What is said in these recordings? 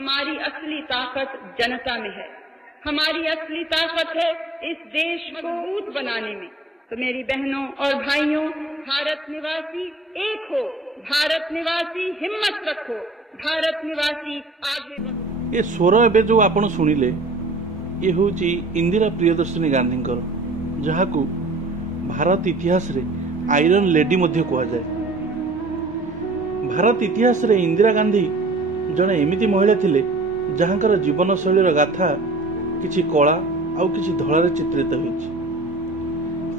हमारी असली ताकत जनता में है। हमारी असली ताकत है इस देश को मजबूत बनाने में। तो मेरी बहनों और भाइयों, भारत निवासी एक हो, भारत निवासी हिम्मत रखो, भारत निवासी आगे बढ़ो। ये स्वर एवं जो आपण शुणिले ये हूँ इंदिरा प्रियदर्शिनी गांधी जहाँ को भारत इतिहास रे आयरन लेडी मध्य कह जाए। भारत इतिहास रे इंदिरा गांधी जड़े एमती महिला थिले जहाँकर जीवन शैलीर गाथा किछि कला आउ किछि धड़ारे चित्रित होइछि।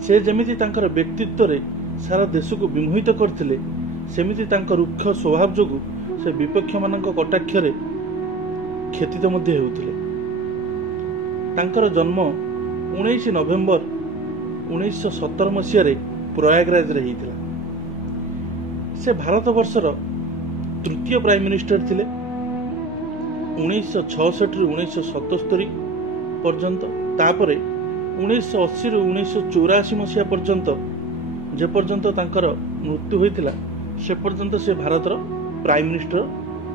से जमिति तांकर व्यक्तित्व रे सारा देश को विमोहित करथिले, सेमिति तांकर रुक्ष स्वभाव जोगु से विपक्ष मानक कटाक्षरे क्षतित मध्य हेउथिले। तांकर जन्म 19 नवेम्बर 1917 मसीह रे प्रयागराज रे हेइतिला। से भारत वर्षर तृतीय प्राइम मिनिस्टर थिले 1966 रु 1977 पर्यंत। तापरे 1980 रु 1984 मसीहा पर्यंत जे पर्यंत तांकर मृत्यु होइतिला से पर्यंत से भारतर प्राइम मिनिस्टर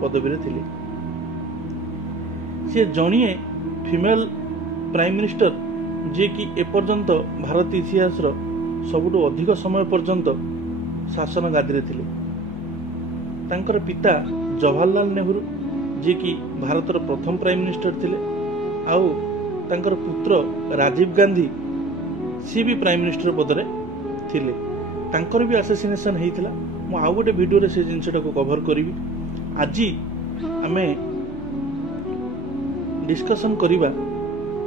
पदवी रे थिले। से जणिए फीमेल प्राइम मिनिस्टर जे कि ए पर्यंत भारत इतिहास रो सबुठु अधिक समय पर्यंत शासन गादी रे थिले। तांकर पिता जवाहरलाल नेहरू जे कि भारतर प्रथम प्राइम मिनिस्टर थिले, आउ तांकर पुत्र राजीव गांधी सी भी प्राइम मिनिस्टर पदरे थिले। तांकर भी असैसिनेशन हेइतिला। मु आउ गोटे वीडियो रे से जिनसटा को कवर करिवि। आजी आमे डिस्कशन करिबा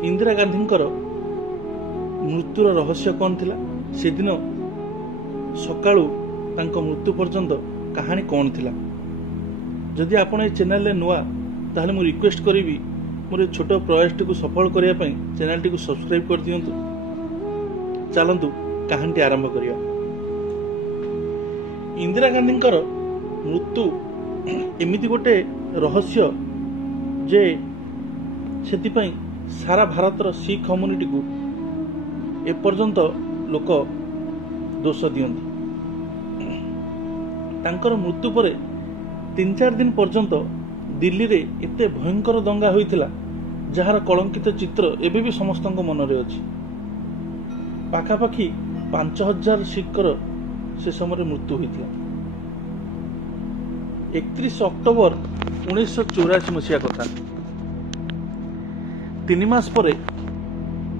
इंदिरा गांधींकर मृत्युर रहस्य कौन थिला, से दिन सकाळु तांको मृत्यु पर्यंत कहानी कौन थिला। जदि आपण ए चैनल रे नुआ ताहले मु रिक्वेस्ट करिवि मोर छोट प्रयास को सफल करिया पई चैनल टी को सब्सक्राइब कर दियंतु। चलंतु कहानी आरंभ करिया। इंदिरा गांधींकर मृत्यु एमिति गोटे रहस्य जे सेति पई सारा भारतर सिख कम्युनिटी को ए पर्यंत लोक दोष दियंती। तांकर मृत्यु परे 3-4 दिन पर्यंत दिल्ली रे एते भयंकर दंगा होइतिला जहार कलंकित चित्र एबे भी समस्तଙ୍କ मनरे अछि। पाखापाखि 5000 सिखकर से समय मृत्यु होइतिला। 31 अक्टोबर 1984 मसीहा कथा। 3 मास परे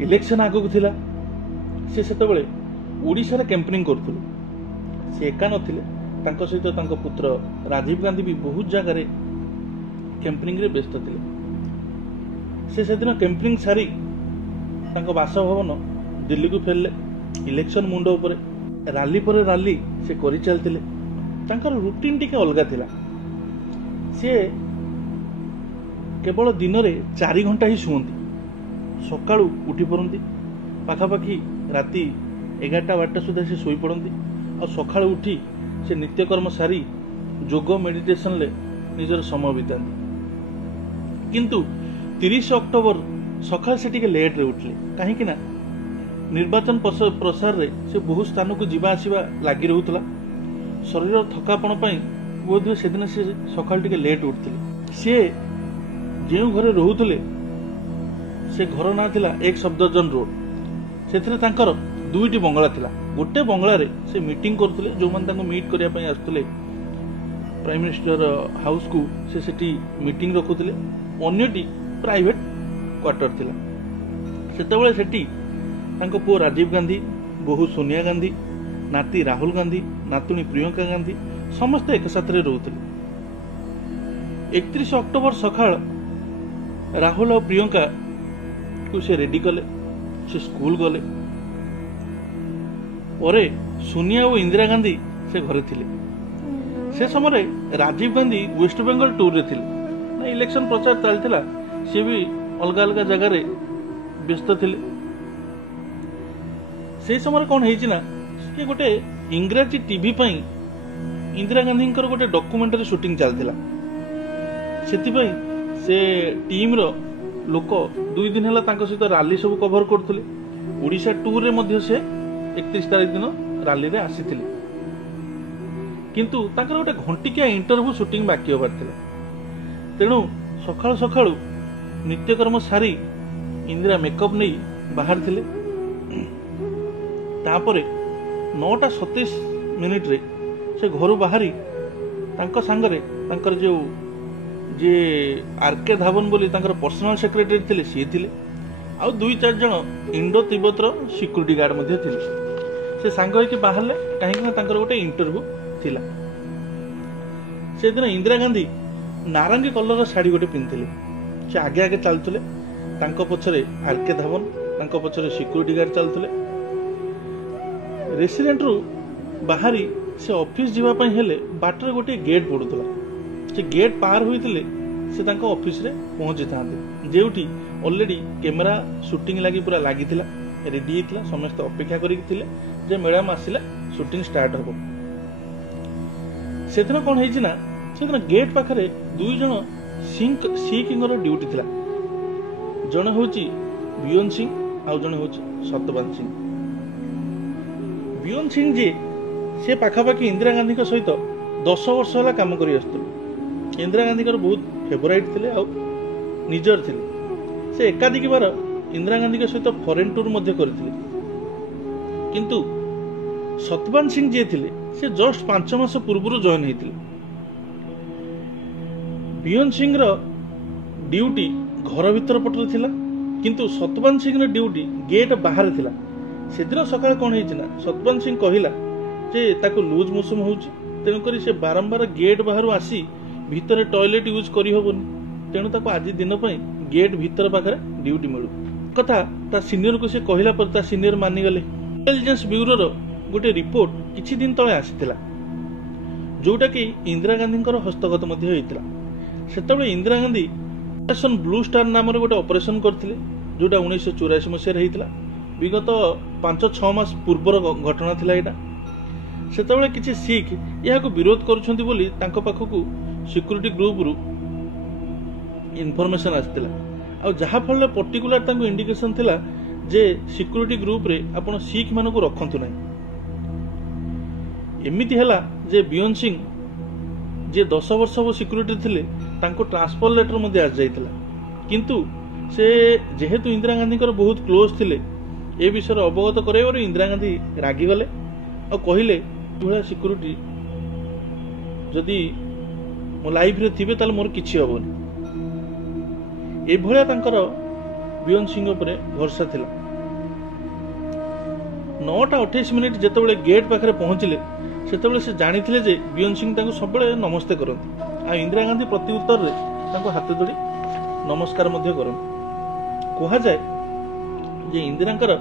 इलेक्शन आगु थिला। से सेतबेले ओडिसा रे कैंपेनिंग करथुले। से एका नथिले, तांको सहित तांको पुत्र राजीव गांधी भी बहुत जगह रे कैंपेनिंग रे व्यस्त थिले। से सेदिन कैंपेनिंग सारी तांको बासभवन दिल्ली को फेरले। इलेक्शन मुंड उपरे रैली पर रैली से करि चलतिले। तांकर रूटीन टिके अलगा थिला। से केवल दिन रे 4 घंटा ही सुवंती। सकाळु उठी पड़ती, पाखापाखि राति 11-12 सुधा से सोई पड़ती और सकाळु उठी से नित्यकर्म सारी जोग मेडिटेशन ले निजर समय बिताती। किंतु 30 अक्टोबर सकाळ से टिके लेट रे उठले, कहीं ना निर्वाचन प्रसार रे से बहुत स्थान को जीवा आसीबा लागी रहउतला। शरीर थकापण पई बोध से दिन से सकाळ टिके लेट उठथिले। से जेउ घरे रहउतले से घर ना थिला एक सफदरजन रोड। सेथिरे तांकर 2टी बंगला थिला। गोटे बंगला रे से मीटिंग करथुले, जो मन तांको मीट करिया पई आस्तुले प्राइम मिनिस्टर हाउस को से सेठी मीटिंग रखुतले। अन्यटी प्राइवेट क्वार्टर थिला। सेतेबेले सेठी तांको पुओ राजीव गांधी, बहु सोनिया गांधी, नाती राहुल गांधी, नातुणी प्रियंका गांधी समस्त एक साथ रे रहउतले। 31 अक्टोबर सकाळ राहुल और प्रियंका को से रेडी कले। से स्कूल गले। परे सोनिया और इंदिरा गांधी से घरे थिले। से समय राजीव गांधी वेस्ट बेंगल टूर रे थिले ना, इलेक्शन प्रचार चलथिला। से भी अलग अलग जगह रे व्यस्त थिले। से समय कौन हेछि ना कि गोटे इंग्रजी टीवी पई इंदिरा गांधी गोटे डॉक्यूमेंटरी शूटिंग चलथिला। सेति पई से टीम रो लोक 2 दिन है सहित रैली सब कभर करते। ओडिशा टूर रे मध्य से 31 तारीख दिन रैली रे आसीथिले। किंतु ताकर गोटे घंटिकिया इंटरव्यू शूटिंग बाकी होबार थिला। तेणु सकाळु सकाळु नित्यकर्म सारी इंदिरा मेकअप नहीं बाहर थिले। तापरे 9:27 रे से घर बाहरी तांको सांगरे तांकर जो जे आरके धावन बोली तांकर पर्सनल सेक्रेटरी थिले सी थिले आउ 2-4 जन इंडो तिब्बतर सिक्यूरिटी गार्ड मध्ये थिले। से सांग होइके बाहरले काहेकि ना तांकर गोटे इंटरव्यू थिला। से दिन इंदिरा गांधी नारंगी कलर शाढ़ी गोटे पिंधिले। से आगे आगे चलुले, तांको पछरे आरके धावन, तांको पछरे सिक्यूरिटी गार्ड चलुले। रेसिडेंट रु बाहरी से ऑफिस जीवा पई हेले बाटर गोटे गेट पड़ुतला। से गेट पार होइतिले से तांको ऑफिस रे पहुंची थांते, जेउठी ऑलरेडी कैमरा शूटिंग लागि पूरा लागितिला, रेडी हितला। समस्त अपेक्षा करिक थिले जे मैडम आसिला शूटिंग स्टार्ट हबो। से दिन कोन हेछि ना, से दिन गेट पाखरे 2 जन सिंह ड्यूटी थिला। जने होछि बियोन सिंह आउ जने होछि सत्यवान सिंह। बियोन सिंह जी से पाखापाखि इंदिरा गांधी सहित 10 वर्ष होला काम करी आसुथिले। इंदिरा गांधी बहुत फेवराइट थिले आउ निजर थिले। से एकाधिक बार इंदिरा गांधी सहित फॉरेन टूर मध्य करथिले। किंतु सत्यवान सिंह जी थिले से जस्ट 5 मास पूर्व जॉइन होइथिले। बियोन सिंह रो ड्यूटी घर भीतर पटरे थिला, किंतु सत्यवान सिंह रो ड्यूटी गेट बाहर थिला। से दिन सकाळ कोन हेछि ना, सत्यवान सिंह कहिला जे ताको लूज मोशन होउछि, तेणु करी से बारंबार गेट बाहर आसी भीतर टॉयलेट यूज करी होबनी, तेणु ताको आज दिन पई गेट भीतर पाखरे ड्यूटी मिलु। कथा ता सीनियर को से कहिला पर ता सीनियर मानि गले। इंटेलिजेंस ब्यूरो रो गोटे रिपोर्ट किछि दिन तळे आसिथिला, जोटा कि इंदिरा गांधी हस्तगत मध्य होइतिला। सेतबे Indira Gandhi operation blue star नाम गोटे ऑपरेशन करथिले, जोटा 1984 मसीह होइतिला। विगत 5-6 मास पूर्वर घटना थिला एटा। सेतबे किछि सिख याको विरोध करूछन्ती बोली तांको पाखकु सिक्यूरिटी ग्रुप रु इनफॉरमेशन आस्तिला। आ जहा फल पर्टिकुलर तांको इंडिकेशन थिला जे सिक्यूरिटी ग्रुप रे आपण सिख मानको रखंतु नै। एमिति हला जे बियोन सिंह जे 10 वर्ष वो सिक्यूरिटी थिले तांको ट्रांसफर लेटर मध्ये आज जाइतिला, किंतु से जेहेतु इंदिरा गांधी बहुत क्लोज थिले ए विषय अवगत कराइबार इंदिरा गांधी रागी गले और कहिले तुला सिक्यूरिटी जदि मो लाइफ रे थिबे ताले मोर किछि होबनी। ए भलिया तांकर बियोन सिंह उपरे भरोसा थिला। 9:28 जेतेबेले गेट पाखरे पहुंचिले सेतेबेले से जानिथिले जे बियोन सिंह तांको सबले नमस्ते करंती। आ इंदिरा गांधी प्रति उत्तर रे तांको हाथ जोड़ी नमस्कार मध्य करंती। कहा जाए जे इंदिरांकर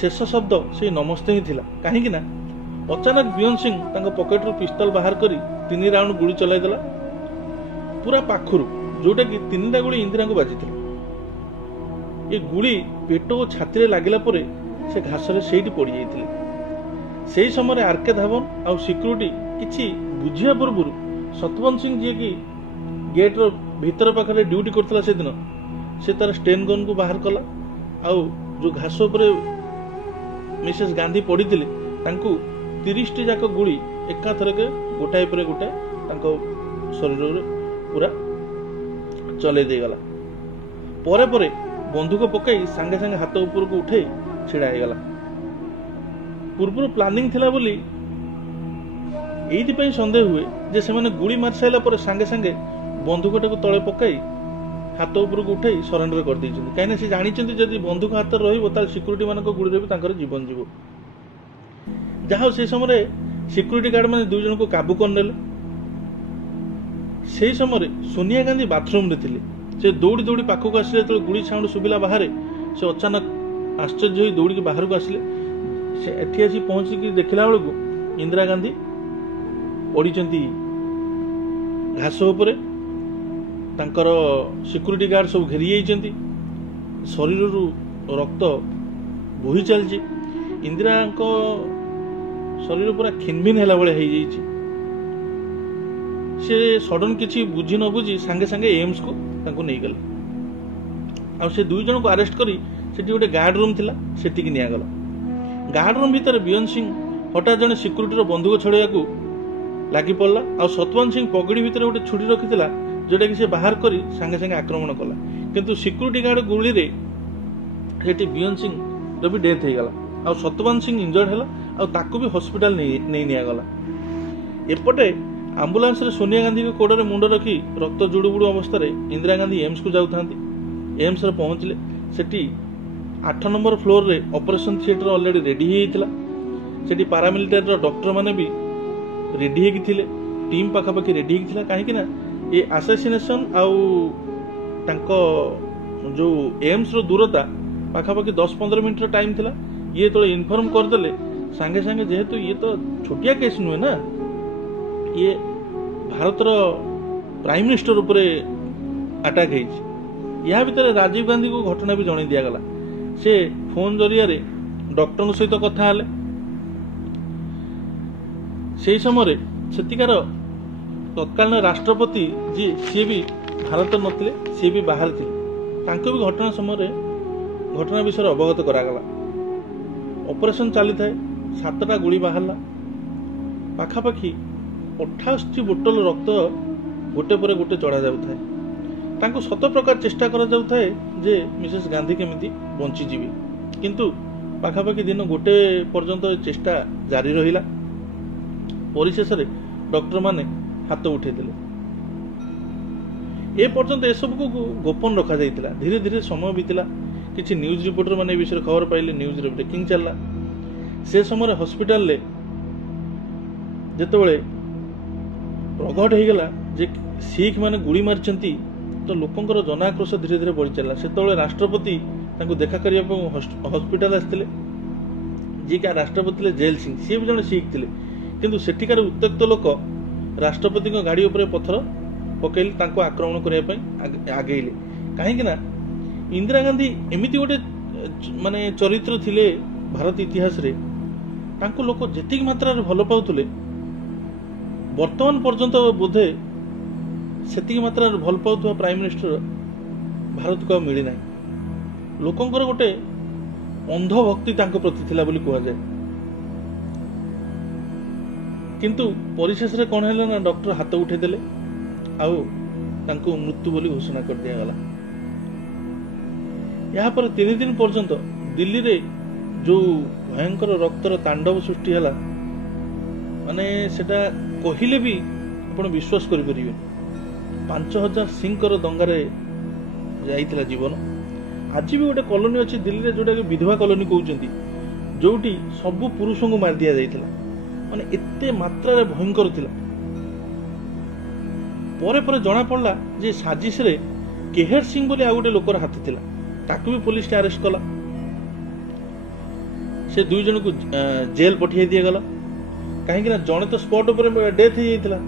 शेष शब्द से नमस्ते ही थिला, काहे कि ना अचानक बियोन सिंह तांको पॉकेट रो पिस्तल बाहर करी 3 राउंड गुली चलाई देला पूरा पाखरु, जोटा कि 3टा गुली इंदिरा को बाजिथिला। ए गुली पेट और छाती रे लागिला परे से घास रे सेठी पड़ी जाइथिले। सेही समय आरके धावन आ सिक्यूरिटी किछि बुझिया पूर्व सत्यवान सिंह जी की गेट रो भीतर पाखरे ड्यूटी करतला से दिन से तार स्टेन गन को बाहर कला। आउ जो घास उपरे मिसेस गांधी पड़ीथिले तांको 30टी जाक गुली एका थरके गोटाए परे गोटाए तांको शरीर रे पूरा चले दे गला। परे परे बंदूक पकाई संगे संगे हाथ ऊपर को उठे छिड़ा गला। पूर्व प्लानिंग थिला बोली एइति पई संदेह हुए जे से माने गुली मार साइला पर संगे संगे बंदूकटा को तळे पकाई हाथ ऊपर को उठाई सरेंडर कर दैछन्ती। काहे ना से जानिछन्ती जदि बंदूक हाथ रहिबो ताल सिक्यूरिटी मानक गुली रे भी तांकर जीवन जीवो। जहा से समय सिक्यूरिटी गार्ड माने 2 जन को काबू कर नेले। सेही समय सोनिया गांधी बाथरूम रे थिले। से दौड़ी दौड़ी पाखक आसिले तो गुली साउंड सुबिला बाहर से अचानक आश्चर्य होई दौड़ी के बाहर को आसिले। से एठी आसी पहुंची कि देखिला बेलू इंदिरा गांधी पड़ीचंती घास उपरे, तांकर सिक्यूरिटी गार्ड सब घेरी जाइछन्ती, शरीर रु रक्त बोही चलछि। इंदिरा को शरीर पूरा खिनभिन हैला बेले हो जाइछि। से सडन किछि बुझी न बुझी संगे संगे एम्स को तांको नै गले। आ से 2 जन को अरेस्ट करी सेठी गोटे गार्ड रूम थिला सेठी की निया गला। गार्ड रूम भीतर बियोन सिंह हठात जने सिक्यूरिटी रो बंदूक छड़ैया को लागी पड़ला। आ सतवंत सिंह पगड़ी भीतर गोटे छुरी रखिथिला जोटा कि से बाहर कर सांगे सांगे आक्रमण कला किंतु सिक्यूरीटी गार्ड गुली रे सेठी बियन सिंह रो भी डेथ हो गला आ सतवान सिंह इंजर्ड हैला आ ताकू भी हॉस्पिटल नहीं निया गला। एपटे आंबुलांस रे सोनिया गांधी को कोडरे मुंड रखी रक्त जुड़ुबुड़ू अवस्था रे इंदिरा गांधी एम्स को जाउथांती। एम्स रे पहुंचले सेठी 8 नंबर फ्लोर रे ऑपरेशन थिएटर ऑलरेडी रेडी हेइतिला। सेठी पारामिलिटारी रो डॉक्टर माने भी रेडी हेकि थिले, टीम पाखा पाखी रेडी हेकि थिला काहे कि ना ये असैसिनेशन आउ तांको जो एम्स रो दूरता पाखा पाखी 10-15 मिनिट रो टाइम थिला। ये तो इन्फॉर्म कर देले सांगे सांगे जेहेतु ये तो छोटिया केस नुहे ना, ये भारत रो प्राइम मिनिस्टर उपरे अटैक हेइछि। या भितर राजीव गांधी को घटना भी जणाई दिया गला। से फोन जरिया रे डॉक्टर सहित कथा हाले। से समय सेतिकार तत्कालीन राष्ट्रपति जी सी भी भारत नथिले, सी भी बाहर थे, तांको भी घटना समय घटना विषय अवगत करागला। ऑपरेशन चली थाए, 7टा गुली बाहरला, पाखापाखि 28 बोतल रक्त गोटे पर गोटे चढ़ा जाउथाए। तांको शत प्रकार चेष्टा करा जाउथाए जे मिसेस गांधी केमिति बंची जीवी, किंतु पाखापाखि दिन गोटे पर्यंत चेष्टा जारी रहिला। परिशेष रे डॉक्टर माने हाथ उठे देले। ए पर्यंत ए सब को गोपन रखा जाइतिला। धीरे धीरे समय बीतला, किछि न्यूज रिपोर्टर माने विषय खबर पाइले, न्यूज रे ब्रेकिंग चलला। से समय हॉस्पिटल ले जेतबेले प्रगट हो गला जे सिख माने गुड़ी मारचंती, तो लोकंकर जनाक्रोश धीरे धीरे बढ़ी चलला। सेतबेले राष्ट्रपति तांको देखा करिया हॉस्पिटल आस्तिले, जी का राष्ट्रपति ले जेल सिंह, सी भी जने सिख थिले, किंतु सेठिकार उत्त्यक्त लोक राष्ट्रपति गाड़ी उपरे पत्थर पकेल तांको आक्रमण करिया पई आगेइले। काहे कि ना इंदिरा गांधी एमिति गोटे माने चरित्र थिले भारत इतिहास रे, तांको लोक जेतिक मात्रा रे भलो पाउथुले वर्तमान पर्यंत बोधे सेतिक मात्रा रे भल पाउथुवा प्राइम मिनिस्टर भारत को मिली नाही। लोकंकर गोटे अंध भक्ति तांको प्रति थिला बोली कुआ जाय। किंतु परिशेष रे कोन हैला ना डॉक्टर हाथ उठे देले आउ तांको मृत्यु बोली घोषणा कर दिया गला। यहाँ पर 3 दिन पर्यंत दिल्ली रे जो भयंकर रक्तर तांडव सृष्टि हला, माने सेटा कहिले भी आपण विश्वास करि परिबे। 5000 सिंहकर दंगारे जाइतिला जीवन। आज भी गोटे कॉलोनी अच्छी दिल्ली रे जोटा विधवा कॉलोनी कहउचंती, जोटी सब पुरुषों को मार दिया जाइतिला। माने एते मात्रा रे भयंकर थिला। परे परे जना पड़ला जे साजिश रे केहर सिंह बोले आ गोटे लोकर हाथ थिला, ताकू भी पुलिस अरेस्ट कला। से 2 जन को जेल पठिए दिया गला, कहीं ना जने तो स्पॉट ऊपर डेथ हो जाइतिला।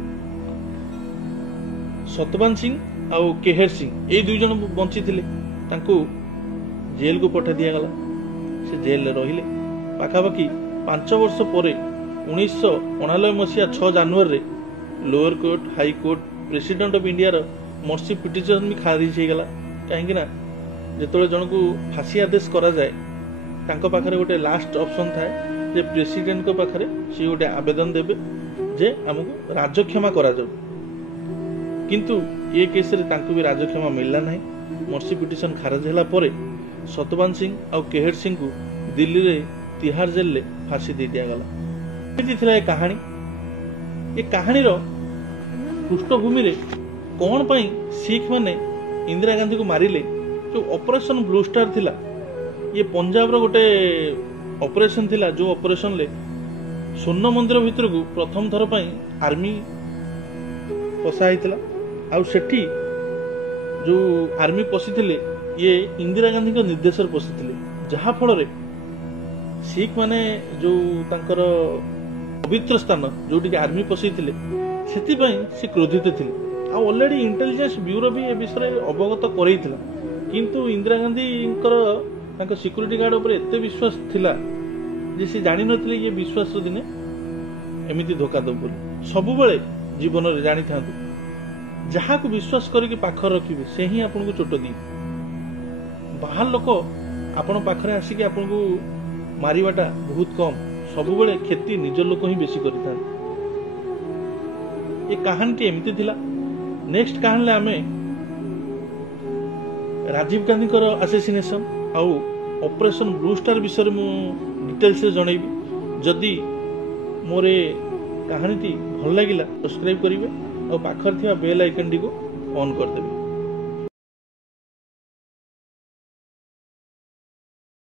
सतवान सिंह आउ केहर सिंह ए 2 जन बंची थिले, तांको जेल को पठा दिया गला। से जेल रे रहिले पाखापाखि 5 वर्ष परे 1999 मसीहा 6 जनवरी रे lower court, high court, president of India mercy petition भी खारिज हो गला। कहीं ना जेतोले जन को फांसी आदेश करा जाए, तांको पाखरे गोटे लास्ट ऑप्शन थाए जे प्रेसिडेंट को पाखरे सी गोटे आवेदन देबे जे हमको राजक्षमा करा जाऊ। किंतु ये केस रे तांको भी राजक्षमा मिलला नहीं। मर्सी पिटिशन खारिज होला परे सतवान सिंह और केहर सिंह को दिल्ली रे तिहाड़ जेल ले फांसी दे दिया गला। एति थिला ए कहानी। ए कहानी रो पृष्ठभूमि रे कोन पई सिख माने इंदिरा गांधी को मारिले। जो ऑपरेशन ब्लू स्टार थिला, ये पंजाब रो गोटे ऑपरेशन थिला, जो ऑपरेशन ले स्वर्ण मंदिर भीतर को प्रथम थर पई आर्मी पसा हितला। आ सेठी जो आर्मी पसिथिले ये इंदिरा गांधी को निर्देश रे पसिथिले, जहा फल रे सिख माने जो तांकर पवित्र स्थान जोटी आर्मी पसैथिले सेति पई से क्रोधित थिले। आ ऑलरेडी इंटेलिजेंस ब्यूरो भी ए विषय अवगत करैथिला, किंतु इंदिरा गांधी तांको सिक्यूरीटी गार्ड ऊपर एते विश्वास थिला जे से जानि नथिले ये विश्वास दिने एमिति धोखा दब बोली। सबु बेले जीवन रे जानि थांतु, जहा को विश्वास करके पाखर रखिबे से ही आपन को चोट दी। बाहर लोक आपण पाखरे आसिके आपन को मारिबाटा बहुत कम, सबु बेले क्षति निज लोक ही बेसी करिथान। ये कहानी एमती थिला नेक्स्ट कहानी आम राजीव गांधी आसेसिनेशन आउ ऑपरेशन ब्लू स्टार विषय मु डिटेल्स जनइबी। जदि मोर कहानी भल लगिला सब्सक्राइब करेंगे और पाखर थिया बेल आइकन टी को ऑन करदेवी।